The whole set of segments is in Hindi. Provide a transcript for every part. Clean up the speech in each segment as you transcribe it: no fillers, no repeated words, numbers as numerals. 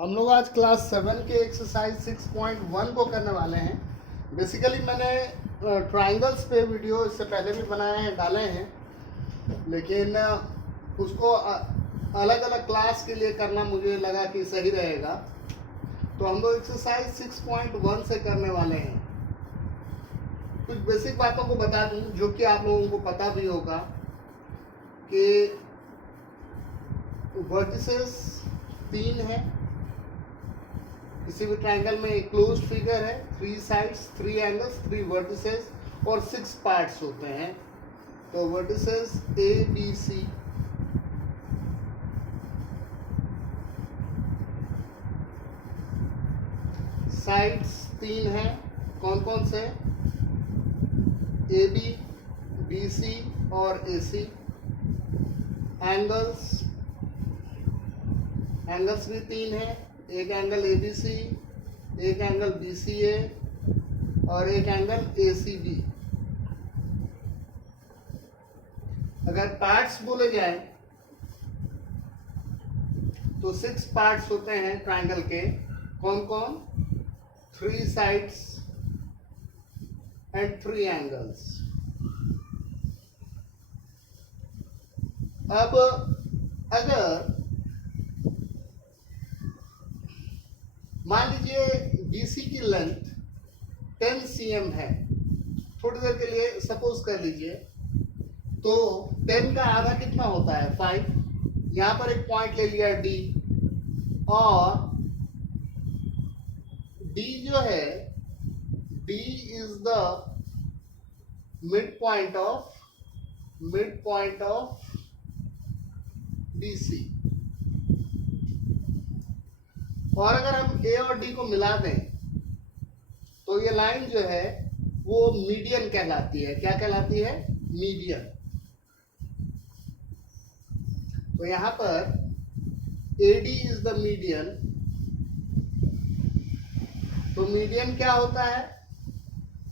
हम लोग आज क्लास 7 के एक्सरसाइज 6.1 को करने वाले हैं। बेसिकली मैंने ट्राइंगल्स पे वीडियो इससे पहले भी बनाए हैं, डाले हैं, लेकिन उसको अलग अलग क्लास के लिए करना मुझे लगा कि सही रहेगा। तो हम लोग एक्सरसाइज 6.1 से करने वाले हैं। कुछ बेसिक बातों को बता दूं जो कि आप लोगों को पता भी होगा कि वर्टिसेस 3 है। किसी भी ट्राइंगल में एक क्लोज्ड फिगर है, 3 साइड्स, 3 एंगल्स, 3 वर्टिसेस और 6 पार्ट्स होते हैं। तो vertices A B C, sides 3 हैं। कौन कौन से? ए बी, बी सी और ए सी। एंगल्स भी 3 हैं। एक एंगल ए बी सी, एक एंगल बी सी ए और एक एंगल ए सी बी। अगर पार्ट्स बोले जाए तो 6 पार्ट्स होते हैं ट्राइंगल के। कौन कौन? 3 साइड्स एंड 3 एंगल्स। अब अगर मान लीजिए BC की लेंथ 10 cm है, थोड़ी देर के लिए सपोज कर लीजिए, तो 10 का आधा कितना होता है? 5। यहां पर एक पॉइंट ले लिया D, और D जो है, D is the mid point of BC। और अगर हम A और D को मिला दें तो ये लाइन जो है वो मीडियन कहलाती है। क्या कहलाती है? मीडियन। तो यहां पर AD इज द मीडियन। तो मीडियन क्या होता है?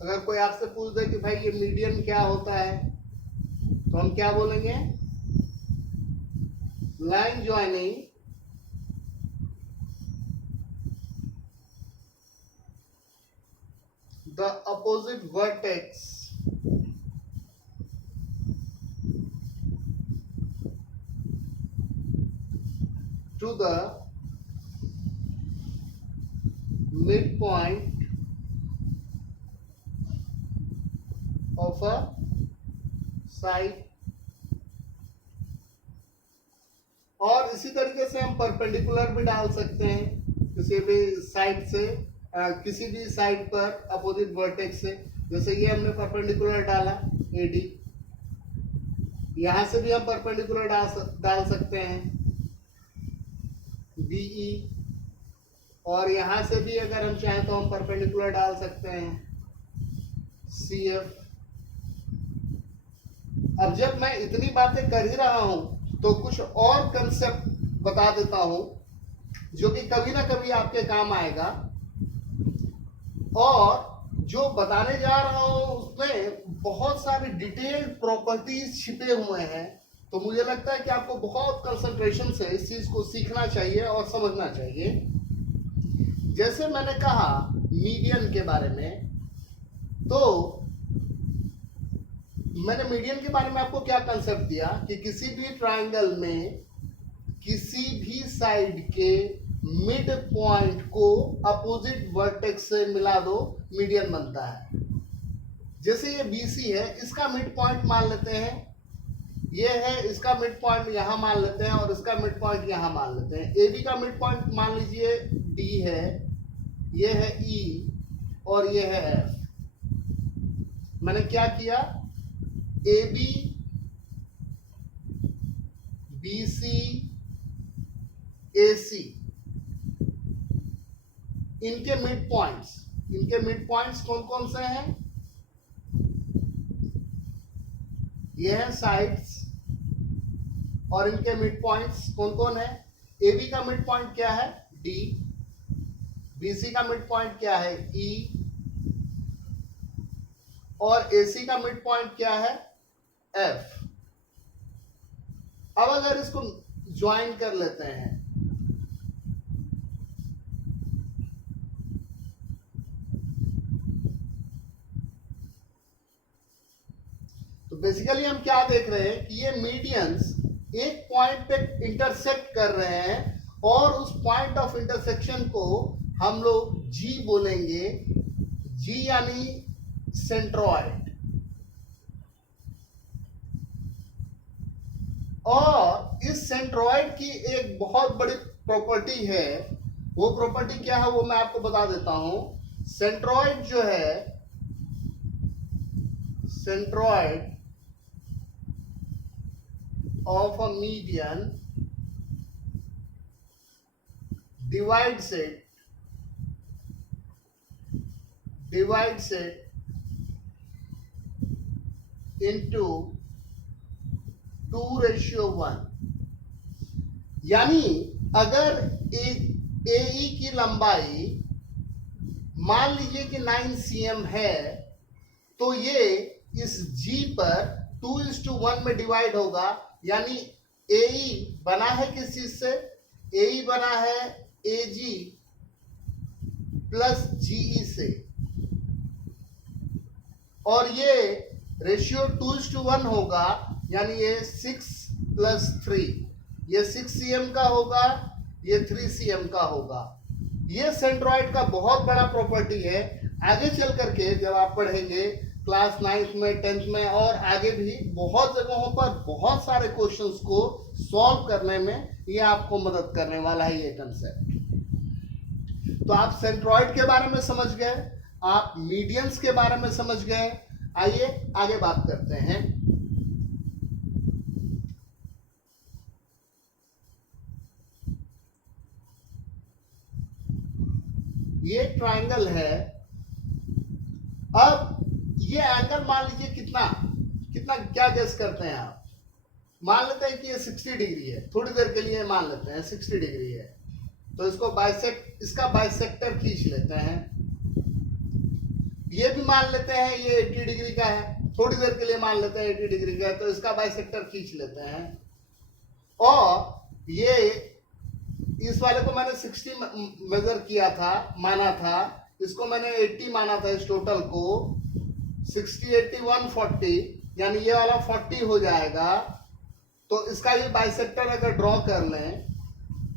अगर कोई आपसे पूछ दे कि भाई ये मीडियन क्या होता है, तो हम क्या बोलेंगे? Line joining the opposite vertex to the midpoint of a side। और इसी तरीके से हम परपेंडिकुलर भी डाल सकते हैं किसी भी साइड से, किसी भी साइड पर अपोजिट वर्टेक्स से। जैसे ये हमने परपेंडिकुलर डाला AD, यहां से भी हम परपेंडिकुलर डाल सकते हैं BE, और यहां से भी अगर हम चाहें तो हम परपेंडिकुलर डाल सकते हैं CF। अब जब मैं इतनी बातें कर ही रहा हूं तो कुछ और कंसेप्ट बता देता हूं जो कि कभी ना कभी आपके काम आएगा। और जो बताने जा रहा हूं उसमें बहुत सारी डिटेल्ड प्रॉपर्टीज छिपे हुए हैं। तो मुझे लगता है कि आपको बहुत कंसंट्रेशन से इस चीज को सीखना चाहिए और समझना चाहिए। जैसे मैंने कहा मीडियन के बारे में, तो मैंने मीडियन के बारे में आपको क्या कंसेप्ट दिया कि किसी भी ट्राइंगल में किसी भी साइड के मिड पॉइंट को अपोजिट वर्टेक्स से मिला दो, मीडियन बनता है। जैसे ये BC है, इसका मिड पॉइंट मान लेते हैं, ये है, इसका मिड पॉइंट यहां मान लेते हैं, और इसका मिड पॉइंट यहां मान लेते हैं। AB का मिड पॉइंट मान लीजिए D है, ये है E और ये है F। मैंने क्या किया? AB, BC, AC, इनके मिड पॉइंट्स कौन कौन से हैं? ये हैं साइड्स, और इनके मिड पॉइंट्स कौन कौन है? AB का मिड पॉइंट क्या है? D। BC का मिड पॉइंट क्या है? E। और AC का मिड पॉइंट क्या है? F। अब अगर इसको ज्वाइन कर लेते हैं तो बेसिकली हम क्या देख रहे हैं कि ये मीडियंस एक पॉइंट पे इंटरसेक्ट कर रहे हैं और उस पॉइंट ऑफ इंटरसेक्शन को हम लोग जी बोलेंगे, जी यानी सेंट्रॉइड। और इस सेंट्रॉइड की एक बहुत बड़ी प्रॉपर्टी है, वो प्रॉपर्टी क्या है वो मैं आपको बता देता हूं। सेंट्रॉइड जो है, centroid of a median divides it into 2:1। यानी अगर AE की लंबाई मान लीजिए कि 9 cm है, तो ये इस G पर 2:1 में डिवाइड होगा। यानी AE बना है किस चीज से? AE बना है AG प्लस GE से, और ये रेशियो 2:1 होगा। यानी ये 6 + 3, ये 6 cm का होगा, ये 3 cm का होगा। ये सेंट्रॉइड का बहुत बड़ा प्रॉपर्टी है। आगे चल करके जब आप पढ़ेंगे क्लास 9th में, 10th में और आगे भी बहुत जगहों पर बहुत सारे क्वेश्चंस को सॉल्व करने में ये आपको मदद करने वाला है ये कंसेप्ट। तो आप सेंट्रॉइड के बारे में समझ गए, आप मीडियंस के बारे में समझ गए। आइए आगे बात करते हैं। ये ट्रायंगल है। अब ये एंगल मान लीजिए कितना कितना, क्या गेस करते हैं आप? मान लेते हैं कि ये 60 डिग्री है, थोड़ी देर के लिए मान लेते हैं 60 डिग्री है। तो इसको इसका बाइसेक्टर खींच लेते हैं। ये भी मान लेते हैं ये 80 डिग्री का है, थोड़ी देर के लिए मान लेते हैं 80 डिग्री का है, तो इसका बाइसेक्टर खींच लेते हैं। और ये इस वाले को मैंने 60 मेजर किया था, माना था, इसको मैंने 80 माना था। इस टोटल को 60, 80, 140, यानी ये वाला 40 हो जाएगा। तो इसका ये बाइसेक्टर अगर ड्रॉ कर लें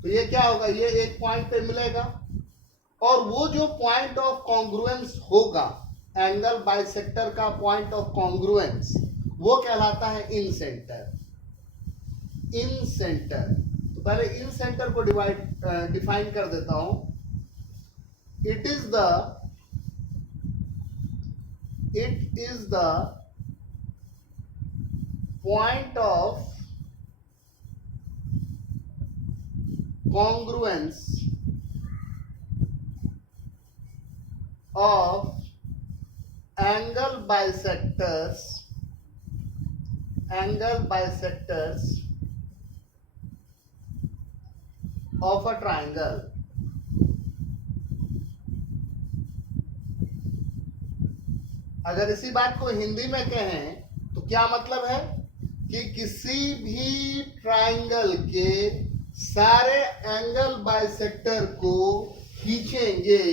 तो ये क्या होगा, ये एक पॉइंट पे मिलेगा। और वो जो पॉइंट ऑफ कॉन्ग्रुएंस होगा, एंगल बाइसेक्टर का पॉइंट ऑफ कॉन्ग्रुएंस, वो कहलाता है इन सेंटर। इन सेंटर, तो पहले इन सेंटर को डिफाइन कर देता हूं। It is the point of congruence of angle bisectors of a triangle। अगर इसी बात को हिंदी में कहें तो क्या मतलब है कि किसी भी ट्रायंगल के सारे एंगल बाइसेक्टर को खींचेंगे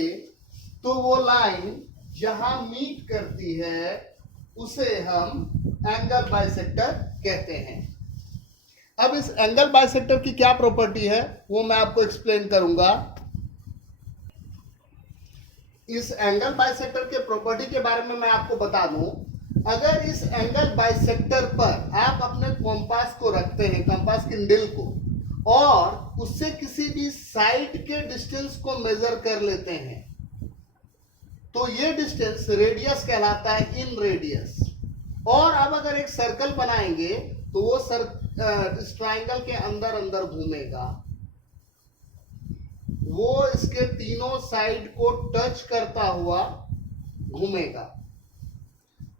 तो वो लाइन जहां मीट करती है उसे हम एंगल बाइसेक्टर कहते हैं। अब इस एंगल बाइसेक्टर की क्या प्रॉपर्टी है वो मैं आपको एक्सप्लेन करूंगा। इस एंगल बाइसेक्टर के प्रॉपर्टी के बारे में मैं आपको बता दूं। अगर इस एंगल बाइसेक्टर पर आप अपने कंपास को रखते हैं, कंपास की नीडल को, और उससे किसी भी साइड के डिस्टेंस को मेजर कर लेते हैं, तो ये डिस्टेंस रेडियस कहलाता है, इन रेडियस। और अब अगर एक सर्कल बनाएंगे तो वो इस ट्रायंगल के अंदर अंदर घूमेगा, वो इसके तीनों साइड को टच करता हुआ घूमेगा।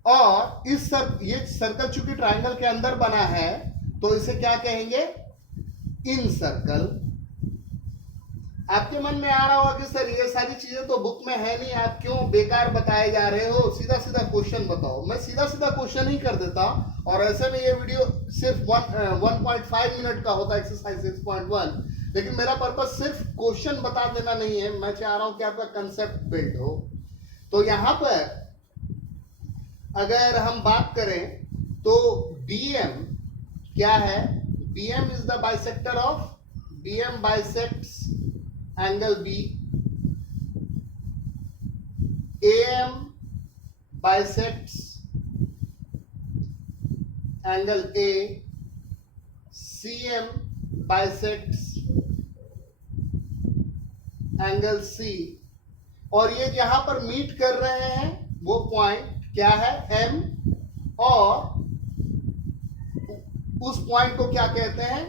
और ये सर्कल चूंकि ट्रायंगल के अंदर बना है तो इसे क्या कहेंगे, इन सर्कल। आपके मन में आ रहा होगा कि सर ये सारी चीजें तो बुक में है नहीं, आप क्यों बेकार बताए जा रहे हो, सीधा सीधा क्वेश्चन बताओ। मैं सीधा सीधा क्वेश्चन ही कर देता, और ऐसे में ये वीडियो सिर्फ 1.5 मिनट का होता है, एक्सरसाइज 6.1। लेकिन मेरा पर्पस सिर्फ क्वेश्चन बता देना नहीं है, मैं चाह रहा हूं कि आपका कंसेप्ट बिल्ड हो। तो यहां पर अगर हम बात करें तो तो BM क्या है? BM is the bisector of, BM bisects angle B, AM bisects angle A, CM bisects angle C, और ये जहां पर मीट कर रहे हैं वो पॉइंट क्या है? M, और उस पॉइंट को क्या कहते हैं?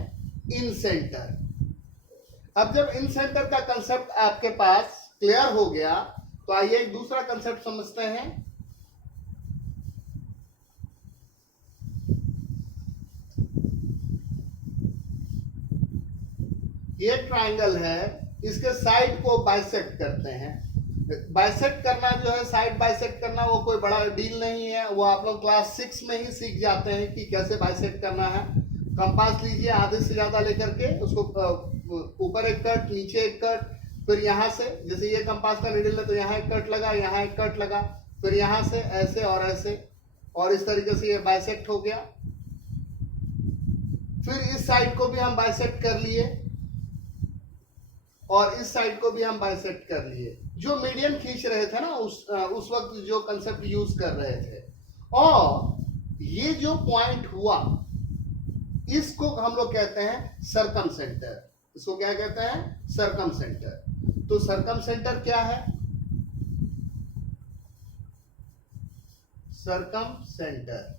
इन सेंटर। अब जब इन सेंटर का कंसेप्ट आपके पास क्लियर हो गया तो आइए एक दूसरा कंसेप्ट समझते हैं। ये ट्रायंगल है, इसके साइड को बाइसेक्ट करते हैं। बाइसेक्ट करना जो है, साइड बाइसेक्ट करना, वो कोई बड़ा डील नहीं है, वो आप लोग क्लास 6 में ही सीख जाते हैं कि कैसे बाइसेक्ट करना है। कंपास लीजिए, आधे से ज्यादा लेकर के उसको ऊपर एक कट, नीचे एक कट, फिर यहां से, जैसे ये कंपास का नीडल है तो यहाँ एक कट लगा, यहाँ एक कट लगा, फिर यहां से ऐसे और ऐसे, और इस तरीके से ये बाइसेक्ट हो गया। फिर इस साइड को भी हम बाइसेक्ट कर लिए और इस साइड को भी हम बाइसेक्ट कर लिए। जो मीडियन खींच रहे थे ना उस वक्त जो कंसेप्ट यूज कर रहे थे, और ये जो पॉइंट हुआ इसको हम लोग कहते हैं सरकम सेंटर। इसको क्या कहते हैं? Circumcentre. तो सरकम सेंटर क्या है? Circumcentre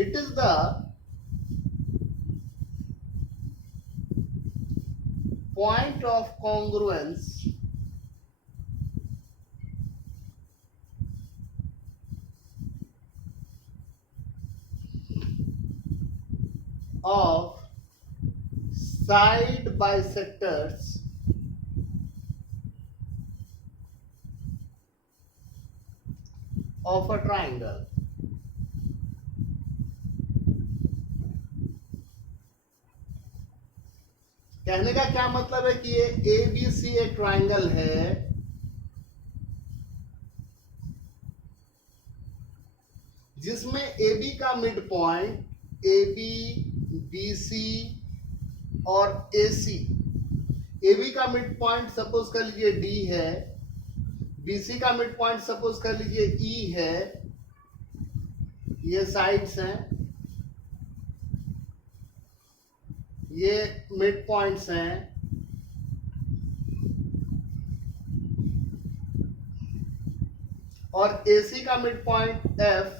it is the point of congruence of side bisectors of a triangle. कहने का क्या मतलब है कि ये ABC एक ट्रायंगल है जिसमें AB का मिड पॉइंट, AB, BC और AC, AB का मिड पॉइंट सपोज कर लीजिए D है, BC का मिड पॉइंट सपोज कर लीजिए E है, ये साइड्स हैं, ये मिड पॉइंट्स हैं, और AC का मिड पॉइंट F,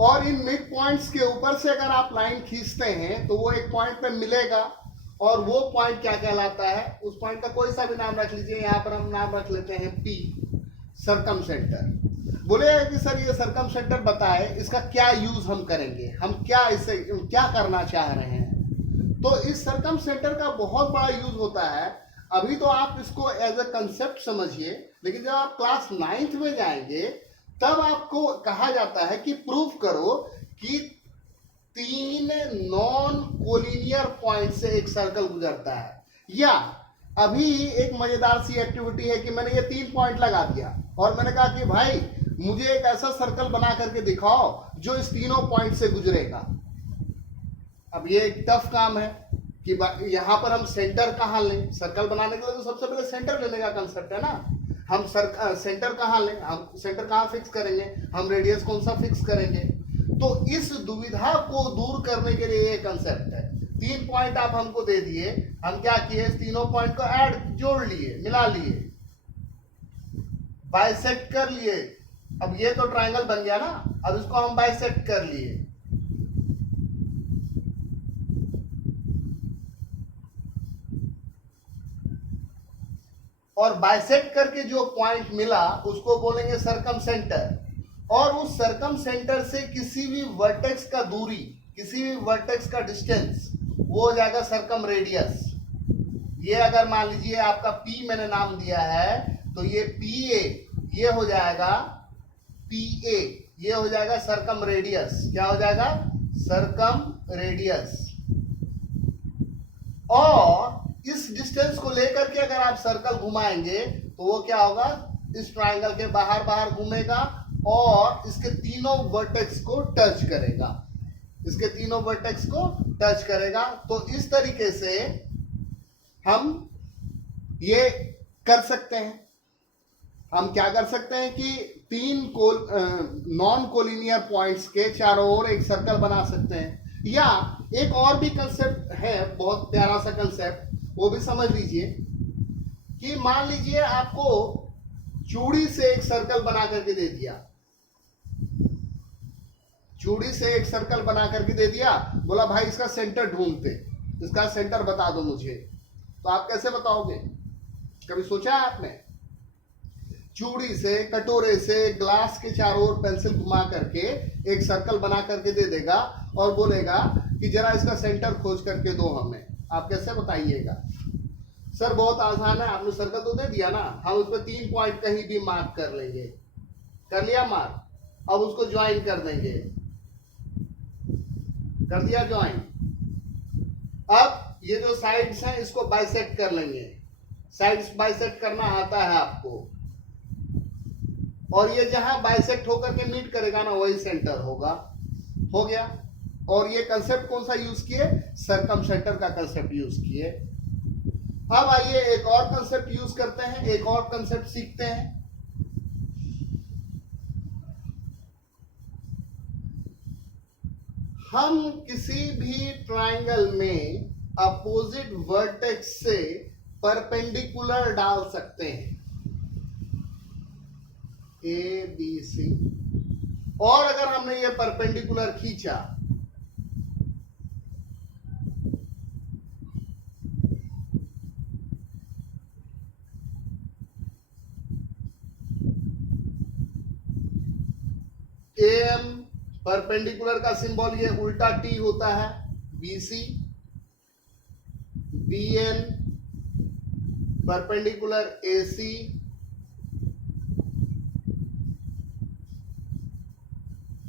और इन मिड पॉइंट्स के ऊपर से अगर आप लाइन खींचते हैं तो वो एक पॉइंट पे मिलेगा, और वो पॉइंट क्या कहलाता है? उस पॉइंट का कोई सा भी नाम रख लीजिए, यहां पर हम नाम रख लेते हैं P, सरकम सेंटर। बोले कि सर ये सरकम सेंटर बताए, इसका क्या यूज हम करेंगे, हम क्या इसे क्या करना चाह रहे हैं? तो इस सरकम सेंटर का बहुत बड़ा यूज होता है। अभी तो आप इसको एज अ कंसेप्ट समझिए, लेकिन जब आप क्लास 9th में जाएंगे तब आपको कहा जाता है कि प्रूव करो कि 3 नॉन कोलिनियर पॉइंट से एक सर्कल गुजरता है। या अभी एक मजेदार सी एक्टिविटी है कि मैंने ये 3 पॉइंट लगा दिया और मैंने कहा कि भाई मुझे एक ऐसा सर्कल बना करके दिखाओ जो इस तीनों पॉइंट से गुजरेगा। अब ये एक टफ काम है कि यहां पर हम सेंटर कहां लें। सर्कल बनाने के लिए तो सबसे पहले सेंटर लेने का कंसेप्ट है ना। हम सेंटर कहां लें, हम सेंटर कहां फिक्स करेंगे, हम रेडियस कौन सा फिक्स करेंगे। तो इस दुविधा को दूर करने के लिए ये कंसेप्ट है। 3 पॉइंट आप हमको दे दिए, हम क्या किए, तीनों पॉइंट को ऐड जोड़ लिए, मिला लिए, बाइसेक्ट कर लिए। अब ये तो ट्रायंगल बन गया ना, अब इसको हम बाइसेक्ट कर लिए। और बाइसेक्ट करके जो पॉइंट मिला उसको बोलेंगे सरकम सेंटर। और उस सरकम सेंटर से किसी भी वर्टेक्स का दूरी, किसी भी वर्टेक्स का डिस्टेंस, वो हो जाएगा सरकम रेडियस। ये अगर मान लीजिए आपका P मैंने नाम दिया है तो ये PA, ये हो जाएगा PA, ये हो जाएगा सरकम रेडियस। क्या हो जाएगा? सरकम रेडियस। और इस डिस्टेंस को लेकर के अगर आप सर्कल घुमाएंगे तो वो क्या होगा, इस ट्राइंगल के बाहर बाहर घूमेगा और इसके तीनों वर्टेक्स को टच करेगा, इसके तीनों वर्टेक्स को टच करेगा। तो इस तरीके से हम ये कर सकते हैं। हम क्या कर सकते हैं कि तीन नॉन कोलिनियर पॉइंट्स के चारों ओर एक सर्कल बना सकते हैं। या एक और भी कंसेप्ट है, बहुत प्यारा सा कंसेप्ट, वो भी समझ लीजिए कि मान लीजिए आपको चूड़ी से एक सर्कल बना करके दे दिया, चूड़ी से एक सर्कल बना करके दे दिया, बोला भाई इसका सेंटर ढूंढते, इसका सेंटर बता दो मुझे। तो आप कैसे बताओगे? कभी सोचा है आपने? चूड़ी से, कटोरे से, ग्लास के चारों ओर पेंसिल घुमा करके एक सर्कल बना करके दे देगा और बोलेगा कि जरा इसका सेंटर खोज करके दो हमें। आप कैसे बताइएगा? सर बहुत आसान है, आपने सर्कल तो दे दिया ना, हम उस पर 3 पॉइंट कहीं भी मार्क कर लेंगे। कर लिया मार्क, अब उसको ज्वाइन कर देंगे, कर दिया ज्वाइन। अब ये जो साइड्स हैं इसको बाइसेक्ट कर लेंगे, साइड्स बाइसेक्ट करना आता है आपको, और ये जहां बाइसेक्ट होकर के मीट करेगा ना वही सेंटर होगा। हो गया। और ये कंसेप्ट कौन सा यूज किए? सर्कमसेंटर का कंसेप्ट यूज किए। अब आइए एक और कंसेप्ट यूज करते हैं, एक और कंसेप्ट सीखते हैं। हम किसी भी ट्राइंगल में अपोजिट वर्टेक्स से परपेंडिकुलर डाल सकते हैं, ए बी सी, और अगर हमने ये परपेंडिकुलर खींचा एम, परपेंडिकुलर का सिंबल ये उल्टा टी होता है, बीसी, बीएन परपेंडिकुलर एसी,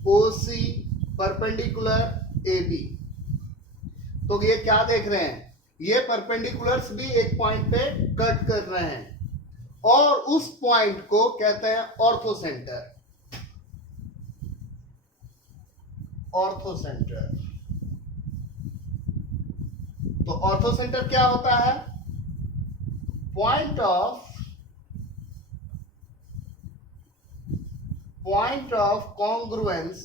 ओसी परपेंडिकुलर एबी। तो ये क्या देख रहे हैं? ये परपेंडिकुलर्स भी एक पॉइंट पे कट कर रहे हैं और उस पॉइंट को कहते हैं ऑर्थोसेंटर। ऑर्थोसेंटर। तो ऑर्थोसेंटर क्या होता है? Point of congruence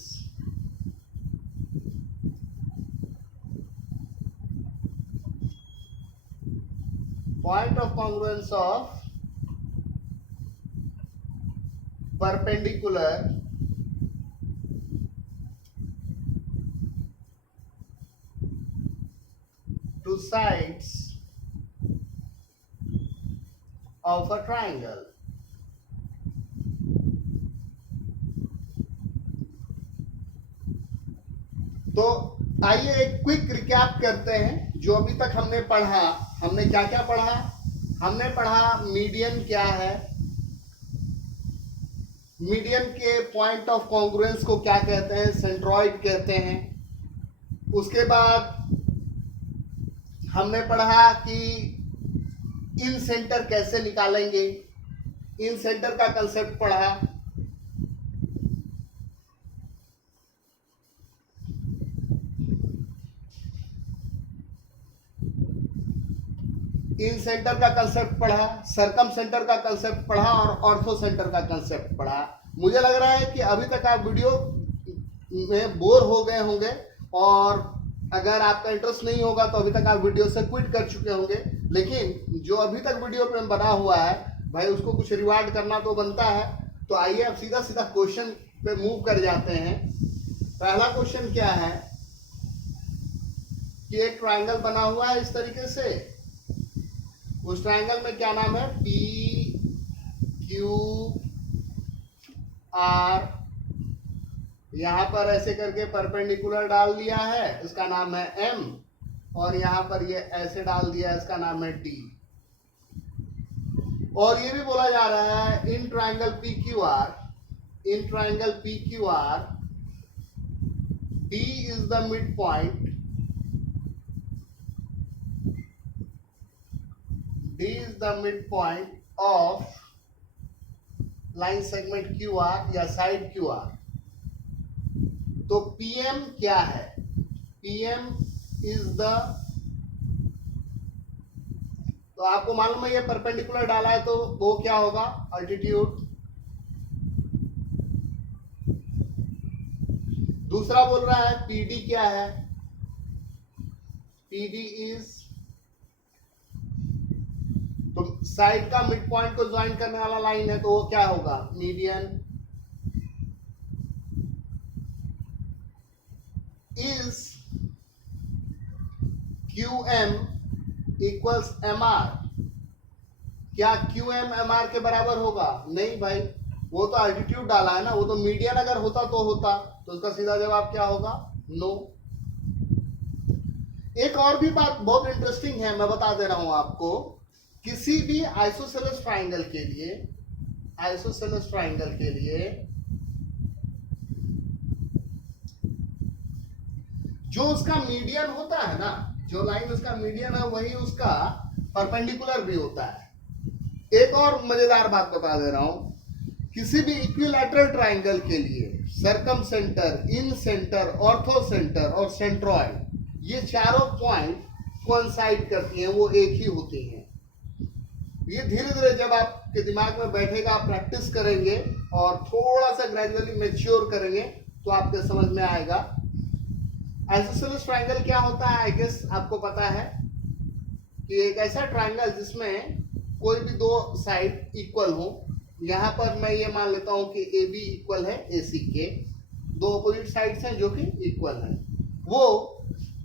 of perpendicular to sides of a triangle. तो आइए एक क्विक रिकैप करते हैं जो अभी तक हमने पढ़ा। हमने क्या क्या पढ़ा? हमने पढ़ा मीडियन क्या है, मीडियन के पॉइंट ऑफ कॉन्ग्रुएंस को क्या कहते हैं, सेंट्रॉइड कहते हैं। उसके बाद हमने पढ़ा कि इन सेंटर कैसे निकालेंगे, इन सेंटर का कंसेप्ट पढ़ा। इन सेंटर का कंसेप्ट पढ़ा, सरकम सेंटर का कंसेप्ट पढ़ा और ऑर्थो सेंटर का कंसेप्ट पढ़ा। मुझे लग रहा है कि अभी तक आप वीडियो में बोर हो गए होंगे और अगर आपका इंटरेस्ट नहीं होगा तो अभी तक आप वीडियो से क्विट कर चुके होंगे। लेकिन जो अभी तक वीडियो पे बना हुआ है भाई उसको कुछ रिवार्ड करना तो बनता है। तो आइए अब सीधा सीधा क्वेश्चन पे मूव कर जाते हैं। पहला क्वेश्चन क्या है कि एक ट्रायंगल बना हुआ है इस तरीके से, उस ट्रायंगल में क्या नाम है, पी क्यू आर, यहां पर ऐसे करके परपेंडिकुलर डाल दिया है, इसका नाम है एम, और यहां पर ये ऐसे डाल दिया है, इसका नाम है डी। और ये भी बोला जा रहा है in triangle P Q R, in triangle P Q R D is the mid point, D is the midpoint of line segment Q R या साइड क्यू आर, तो पीएम क्या है? पीएम इज द, तो आपको मालूम है ये परपेंडिकुलर डाला है तो वो क्या होगा? अल्टीट्यूड। दूसरा बोल रहा है पीडी क्या है? पीडी इज, तो साइड का मिड पॉइंट को ज्वाइन करने वाला लाइन है तो वो क्या होगा? Median. Is QM equals MR, क्या QM MR के बराबर होगा? नहीं भाई, वो तो अल्टीट्यूड डाला है ना, वो तो मीडियन अगर होता तो होता, तो उसका सीधा जवाब क्या होगा? नो। एक और भी बात बहुत इंटरेस्टिंग है, मैं बता दे रहा हूं आपको। किसी भी आइसोसेलेस ट्राइंगल के लिए, आइसोसेलेस ट्राइंगल के लिए जो उसका मीडियन होता है ना, जो लाइन उसका मीडियन है वही उसका परपेंडिकुलर भी होता है। एक और मजेदार बात बता दे रहा हूं, किसी भी इक्विलैटरल ट्राइंगल के लिए सर्कम सेंटर, इन सेंटर, ऑर्थो सेंटर और सेंट्रॉइड, ये चारों पॉइंट कोइंसाइड करती हैं, वो एक ही होती हैं। ये धीरे धीरे जब आपके दिमाग में बैठेगा, आप प्रैक्टिस करेंगे और थोड़ा सा ग्रेजुअली मैच्योर करेंगे तो आपके समझ में आएगा। आइसोसेलेस ट्राइंगल क्या होता है? आई गेस आपको पता है कि एक ऐसा ट्राइंगल जिसमें कोई भी दो साइड इक्वल हो। यहां पर मैं ये मान लेता हूं कि AB इक्वल है AC के, दो अपोजिट साइड्स हैं जो कि इक्वल हैं। वो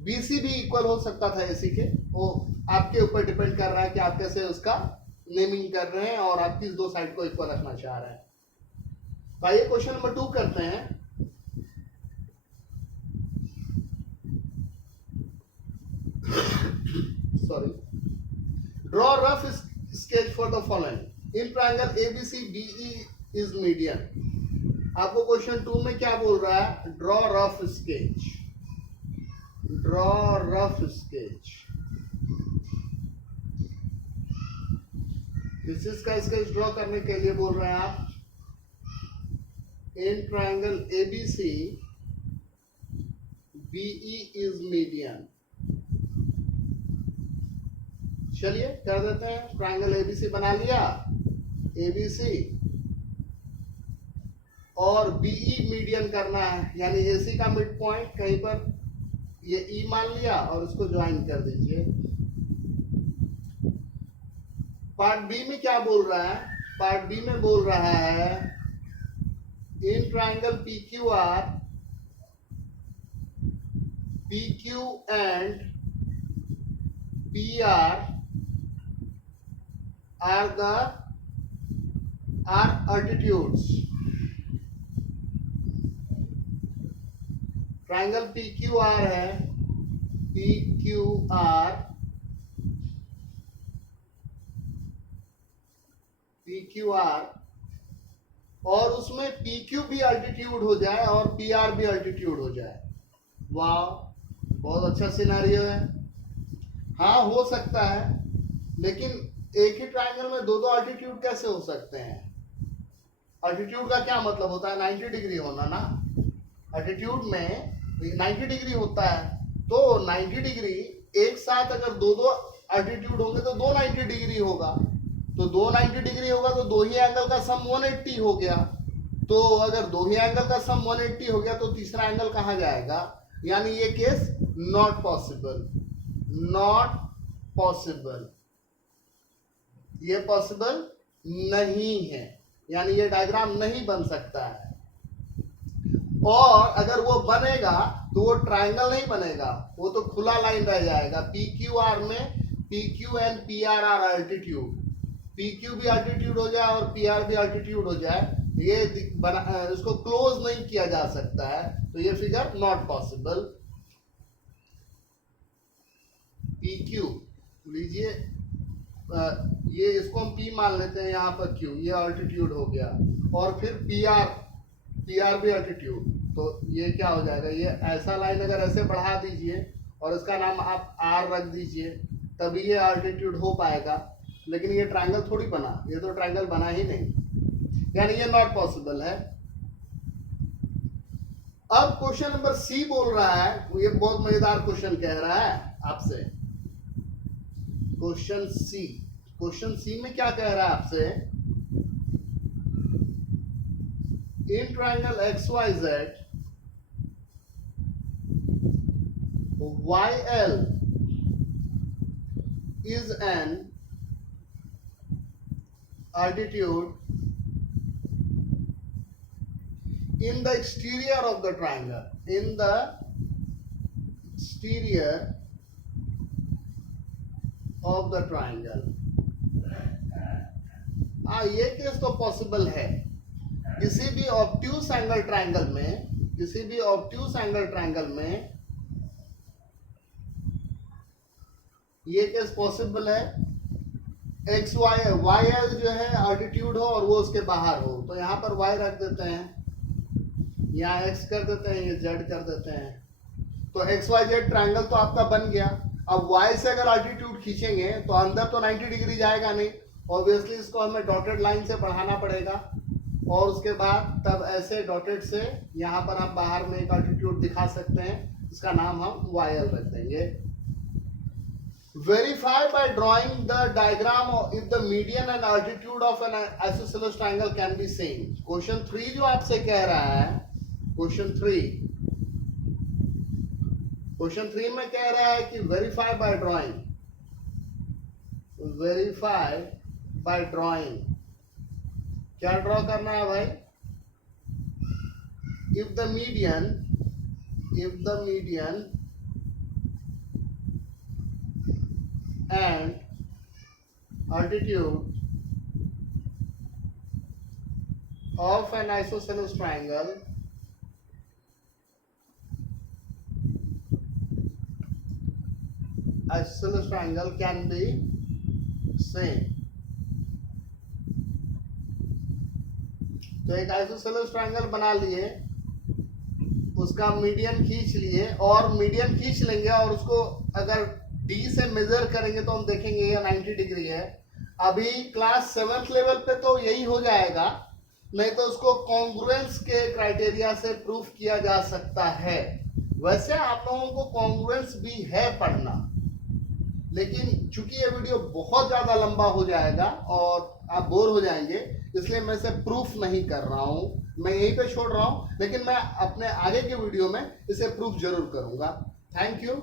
BC भी इक्वल हो सकता था AC के, वो आपके ऊपर डिपेंड कर रहा है कि आप कैसे उसका नेमिंग कर रहे हैं और आप किस दो साइड को इक्वल रखना चाह रहे हैं। तो आइए क्वेश्चन नंबर 2 करते हैं। Sorry. Draw a rough sketch for the following. In triangle ABC, BE is median. आपको क्वेश्चन 2 में क्या बोल रहा है? Draw rough sketch. Draw rough sketch. Distance का स्केच ड्रॉ करने के लिए बोल रहे हैं आप। In triangle ABC, BE is median. चलिए कर देते हैं। ट्राइंगल ABC बना लिया, ABC और BE मीडियन करना है, यानी AC का मिड पॉइंट कहीं पर ये E मान लिया और इसको ज्वाइन कर दीजिए। पार्ट बी में क्या बोल रहा है? पार्ट बी में बोल रहा है in triangle PQR, PQ and PR are altitudes. Triangle PQR है, PQR और उसमें PQ भी अल्टीट्यूड हो जाए और PR भी अल्टीट्यूड हो जाए। वाह, बहुत अच्छा सिनेरियो है। हाँ हो सकता है, लेकिन एक ही ट्राइंगल में दो दो अल्टीट्यूड कैसे हो सकते हैं? अल्टीट्यूड का क्या मतलब होता है? 90 डिग्री होना ना। अल्टीट्यूड में 90 डिग्री होता है, तो 90 डिग्री एक साथ अगर दो दो अल्टीट्यूड होंगे तो दो 90 डिग्री होगा, तो दो 90 डिग्री होगा तो दो ही एंगल का सम 180 हो गया। तो अगर दो ही एंगल का सम 180 हो गया तो तीसरा एंगल कहाँ जाएगा? यानी ये case not possible, not possible, ये पॉसिबल नहीं है, यानी ये डायग्राम नहीं बन सकता है। और अगर वो बनेगा तो वो ट्राइंगल नहीं बनेगा, वो तो खुला लाइन रह जाएगा। PQR में PQ and PR are altitude, PQ भी अल्टीट्यूड हो जाए और PR भी अल्टीट्यूड हो जाए, ये इसको क्लोज नहीं किया जा सकता है, तो ये फिगर नॉट पॉसिबल। PQ लीजिए, ये इसको हम P मान लेते हैं, यहाँ पर Q, ये अल्टीट्यूड हो गया, और फिर PR भी अल्टीट्यूड, तो ये क्या हो जाएगा? ये ऐसा लाइन अगर ऐसे बढ़ा दीजिए और इसका नाम आप R रख दीजिए, तभी ये अल्टीट्यूड हो पाएगा। लेकिन ये ट्रायंगल थोड़ी बना, ये तो ट्रायंगल बना ही नहीं। यानी ये नॉट पॉसिबल है। अब क्वेश्चन नंबर सी बोल रहा है, ये बहुत मजेदार क्वेश्चन कह रहा है आपसे। क्वेश्चन सी में क्या कह रहा है आपसे, in triangle XYZ YL is an altitude in the exterior of the triangle, in the exterior of the triangle। ये केस तो पॉसिबल है, किसी भी ऑब्ट्यूस एंगल ट्रायंगल में ये केस पॉसिबल है। YL जो है ऑल्टीट्यूड हो और वो उसके बाहर हो, तो यहां पर Y रख देते हैं, यहाँ X कर देते हैं, ये Z कर देते हैं, तो XYZ ट्रायंगल तो आपका बन गया। अब Y से अगर ऑल्टीट्यूड खींचेंगे तो अंदर तो 90 डिग्री जाएगा नहीं, ऑब्वियसली इसको हमें डॉटेड लाइन से बढ़ाना पड़ेगा, और उसके बाद तब ऐसे डॉटेड से यहाँ पर हम बाहर में एक ऑल्टीट्यूड दिखा सकते हैं, इसका नाम हम YL रख देंगे। Verify bye drawing the diagram if the median and altitude of N isosceles triangle can be same. Question 3 जो आपसे कह रहा है, क्वेश्चन 3 में कह रहा है कि वेरीफाई बाय ड्रॉइंग, क्या ड्रॉ करना है भाई, if the median and altitude of an isosceles triangle can be same। तो एक आइसोसेलेस ट्रायंगल बना लिए, उसका मीडियन खींच लिए, और मीडियन खींच लेंगे और उसको अगर D से मेजर करेंगे तो हम देखेंगे ये 90 डिग्री है। अभी क्लास 7th लेवल पे तो यही हो जाएगा, नहीं तो उसको कॉन्ग्रुएंस के क्राइटेरिया से प्रूफ किया जा सकता है। वैसे आप लोगों को कॉन्ग्रुएंस भी है पढ़ना, लेकिन चूंकि ये वीडियो बहुत ज्यादा लंबा हो जाएगा और आप बोर हो जाएंगे, इसलिए मैं इसे प्रूफ नहीं कर रहा हूं, मैं यहीं पे छोड़ रहा हूं, लेकिन मैं अपने आगे के वीडियो में इसे प्रूफ जरूर करूंगा। Thank you.